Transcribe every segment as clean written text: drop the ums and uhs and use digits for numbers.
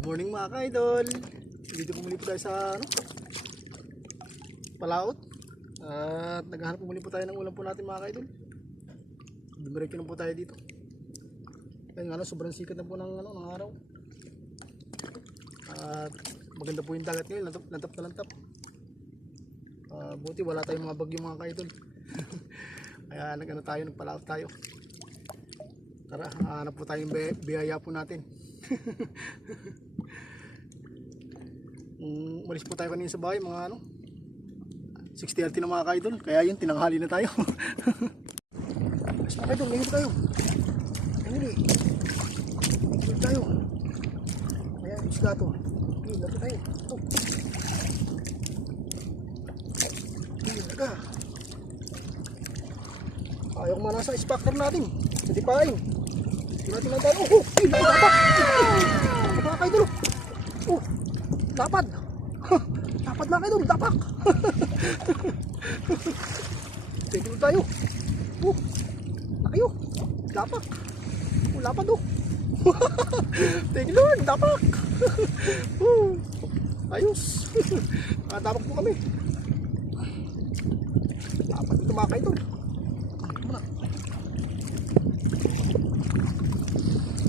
Good morning mga ka-idol. Dito pumuli po tayo sa Palaot. At naghahanap pumuli po tayo ng ulam po natin mga ka-idol. Dumiretso na po tayo dito. Ayun sobrang sikat na po ng araw. At maganda po yung dagat ngayon, lantap na lantap. Buti wala tayong mga bagyo mga ka-idol. Kaya nagpalaot tayo. Tara, hanap po tayong biyaya po natin. Umalis po tayo kanina sa bahay mga 6:30 na mga ka-idol, kaya yun tinanghali na tayo. Mas mga ka-idol, ngayon tayo. Ngayon tayo. Ayan, isda to. Ngayon na tayo. Ngayon na ka. Ayaw ko mana sa ispacker natin. Hindi pain. Hindi natin ang talo. Dapat! Mga ka-idol. Dapat! Dapat na kayo, dapak! Tigil tayo. Nakayo. Dapak. Lapad Tigil doon, dapak. Ayos. Dapak po kami. Dapat ito mga kayo.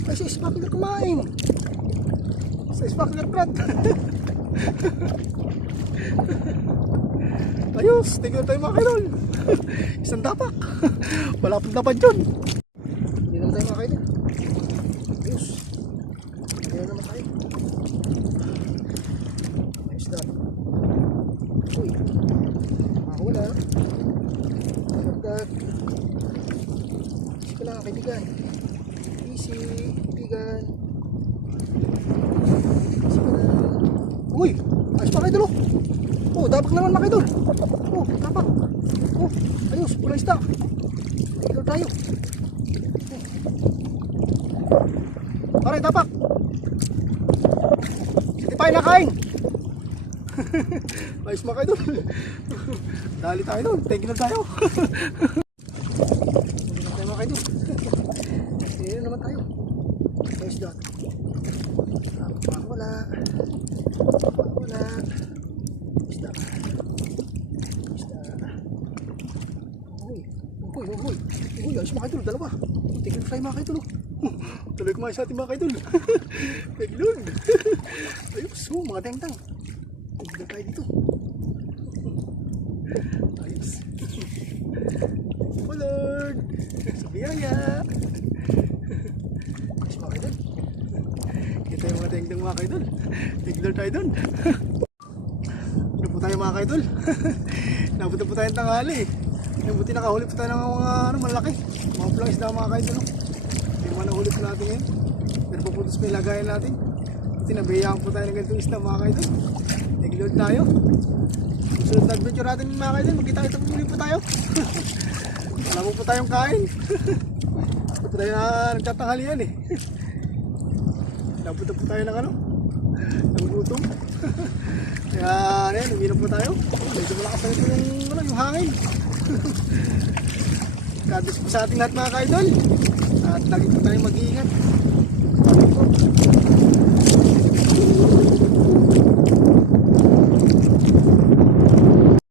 Ay, si Ismail kumain. Sa Ismail Brad. Ayos, tignan tayo mga kaidol. Isang dapak. Wala pang dapat dyan. Hindi naman tayo mga kaidol. Ayos. Ayan naman tayo. Ayos na. Uy, wala. Magdag. Easy ka lang kaibigan. Easy, kaibigan. Uy! Ayos pa kayo dolo! Dapak naman mga idol! Dapak! Ayos! Pulang isda! Idol tayo! Aray, dapak! Hindi pa nakain! Ayos mga idol! Dali tayo doon! Thank you na tayo! Hindi na tayo mga idol! Sige naman tayo! Ayos doon! Wala! Isda. Uy, ayos mga kaidol, dalawa. Tigil tayo mga kaidol. Tuloy kumain sa ating mga kaidol. Tigil. Ayos, mga tengtang. Tigil tayo dito. Ayos. Thank you Lord. Sa biyaya. Ayos mga kaidol. Kita yung mga tengtang mga kaidol. Tigil tayo dun. Ano po tayo mga kaidol? Napunta po tayong tanghali. Buti nakahuli po tayo ng mga malaki. Mga pulang isda mga kaidol. Yung mga nahuli po natin ngayon. Pero puputos pa yung lagayan natin. Buti nabayaan po tayo ng ganitong isda mga kaidol. Nag-load tayo. Susunod na adventure natin mga kaidol. Magkita-kita po tayo. Wala po tayong kain. Ito po tayo na nagtatanghalian eh. Napunta po tayo ng ng gutom. Kaya uminom po tayo. Medyo malakas na ito yung hangin. God bless po sa ating lahat mga ka-idol. At lagi po tayong mag-iingat.